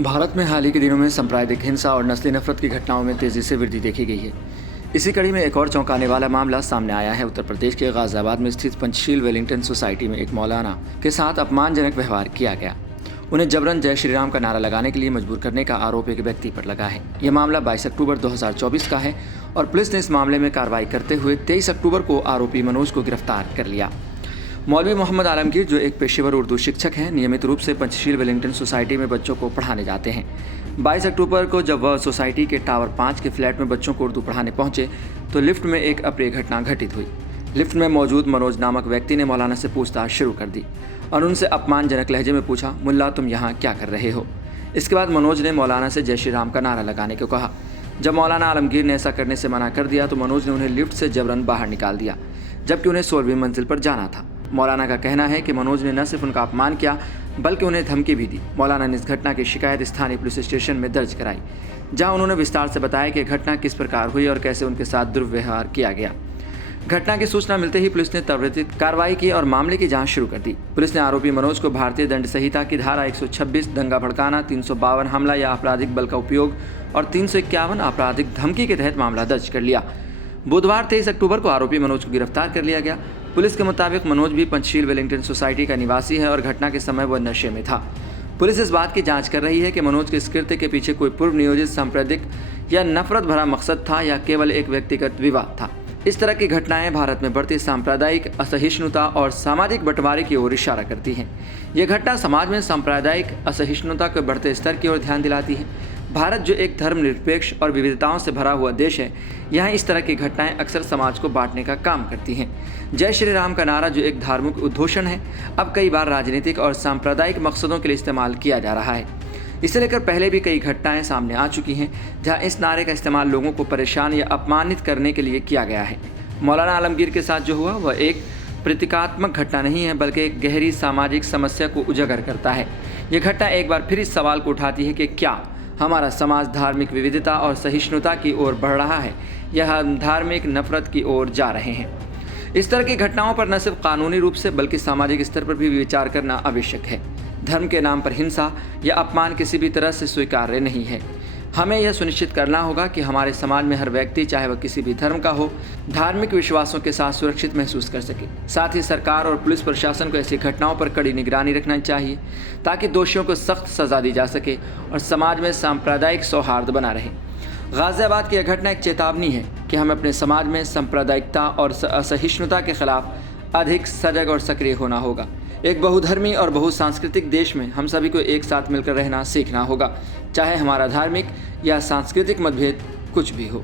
भारत में हाल ही के दिनों में सांप्रदायिक हिंसा और नस्ली नफरत की घटनाओं में तेजी से वृद्धि देखी गई है। इसी कड़ी में एक और चौंकाने वाला मामला सामने आया है। उत्तर प्रदेश के गाजियाबाद में स्थित पंचशील वेलिंगटन सोसाइटी में एक मौलाना के साथ अपमानजनक व्यवहार किया गया। उन्हें जबरन जय श्री राम का नारा लगाने के लिए मजबूर करने का आरोप एक व्यक्ति पर लगा है। यह मामला 22 अक्टूबर 2024 का है और पुलिस ने इस मामले में कार्रवाई करते हुए 23 अक्टूबर को आरोपी मनोज को गिरफ्तार कर लिया। मौलवी मोहम्मद आलमगीर, जो एक पेशेवर उर्दू शिक्षक हैं, नियमित रूप से पंचशील वेलिंगटन सोसाइटी में बच्चों को पढ़ाने जाते हैं। 22 अक्टूबर को जब वह सोसाइटी के टावर 5 के फ्लैट में बच्चों को उर्दू पढ़ाने पहुंचे तो लिफ्ट में एक अप्रिय घटना घटित हुई। लिफ्ट में मौजूद मनोज नामक व्यक्ति ने मौलाना से पूछताछ शुरू कर दी और उनसे अपमानजनक लहजे में पूछा, मुल्ला तुम यहाँ क्या कर रहे हो। इसके बाद मनोज ने मौलाना से जय श्री राम का नारा लगाने को कहा। जब मौलाना आलमगीर ने ऐसा करने से मना कर दिया तो मनोज ने उन्हें लिफ्ट से जबरन बाहर निकाल दिया, जबकि उन्हें 16वीं मंजिल पर जाना था। मौलाना का कहना है कि मनोज ने न सिर्फ उनका अपमान किया बल्कि उन्हें धमकी भी दी। मौलाना ने इस घटना की शिकायत स्थानीय पुलिस स्टेशन में दर्ज कराई, जहां उन्होंने विस्तार से बताया कि घटना किस प्रकार हुई और कैसे उनके साथ दुर्व्यवहार किया गया। घटना की सूचना मिलते ही पुलिस ने त्वरित कार्रवाई की और मामले की जांच शुरू कर दी। पुलिस ने आरोपी मनोज को भारतीय दंड संहिता की धारा 126 दंगा भड़काना, 352 हमला या आपराधिक बल का उपयोग और 351 आपराधिक धमकी के तहत मामला दर्ज कर लिया। बुधवार 23 अक्टूबर को आरोपी मनोज को गिरफ्तार कर लिया गया। पुलिस के मुताबिक मनोज भी पंचशील वेलिंगटन सोसाइटी का निवासी है और घटना के समय वह नशे में था। पुलिस इस बात की जांच कर रही है कि मनोज के इस कृत्य के पीछे कोई पूर्व नियोजित सांप्रदायिक या नफरत भरा मकसद था या केवल एक व्यक्तिगत विवाद था। इस तरह की घटनाएं भारत में बढ़ती सांप्रदायिक असहिष्णुता और सामाजिक बंटवारे की ओर इशारा करती हैं। ये घटना समाज में सांप्रदायिक असहिष्णुता के बढ़ते स्तर की ओर ध्यान दिलाती है। भारत, जो एक धर्मनिरपेक्ष और विविधताओं से भरा हुआ देश है, यहाँ इस तरह की घटनाएं अक्सर समाज को बांटने का काम करती हैं। जय श्री राम का नारा, जो एक धार्मिक उद्घोषण है, अब कई बार राजनीतिक और सांप्रदायिक मकसदों के लिए इस्तेमाल किया जा रहा है। इसे लेकर पहले भी कई घटनाएं सामने आ चुकी हैं, जहां इस नारे का इस्तेमाल लोगों को परेशान या अपमानित करने के लिए किया गया है। मौलाना आलमगीर के साथ जो हुआ वह एक प्रतीकात्मक घटना नहीं है, बल्कि एक गहरी सामाजिक समस्या को उजागर करता है। ये घटना एक बार फिर इस सवाल को उठाती है कि क्या हमारा समाज धार्मिक विविधता और सहिष्णुता की ओर बढ़ रहा है या हम धार्मिक नफरत की ओर जा रहे हैं। इस तरह की घटनाओं पर न सिर्फ कानूनी रूप से बल्कि सामाजिक स्तर पर भी विचार करना आवश्यक है। धर्म के नाम पर हिंसा या अपमान किसी भी तरह से स्वीकार्य नहीं है। हमें यह सुनिश्चित करना होगा कि हमारे समाज में हर व्यक्ति, चाहे वह किसी भी धर्म का हो, धार्मिक विश्वासों के साथ सुरक्षित महसूस कर सके। साथ ही सरकार और पुलिस प्रशासन को ऐसी घटनाओं पर कड़ी निगरानी रखना चाहिए ताकि दोषियों को सख्त सजा दी जा सके और समाज में सांप्रदायिक सौहार्द बना रहे। गाजियाबाद की यह घटना एक चेतावनी है कि हमें अपने समाज में सांप्रदायिकता और असहिष्णुता के खिलाफ अधिक सजग और सक्रिय होना होगा। एक बहुधर्मी और बहुसांस्कृतिक देश में हम सभी को एक साथ मिलकर रहना सीखना होगा, चाहे हमारा धार्मिक या सांस्कृतिक मतभेद कुछ भी हो।